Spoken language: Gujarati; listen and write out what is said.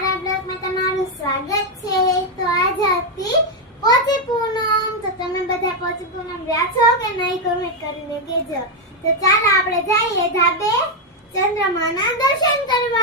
મારા બ્લોગમાં તમારું સ્વાગત છે। તો આજે હતી પોચી પૂનમ। તો તમે બધા પોચી પૂનમ રહ્યા છો કે નહીં કમેન્ટ કરીને કહેજો। તો ચાલો આપણે જઈએ ધાબે ચંદ્રમાના દર્શન કરવા।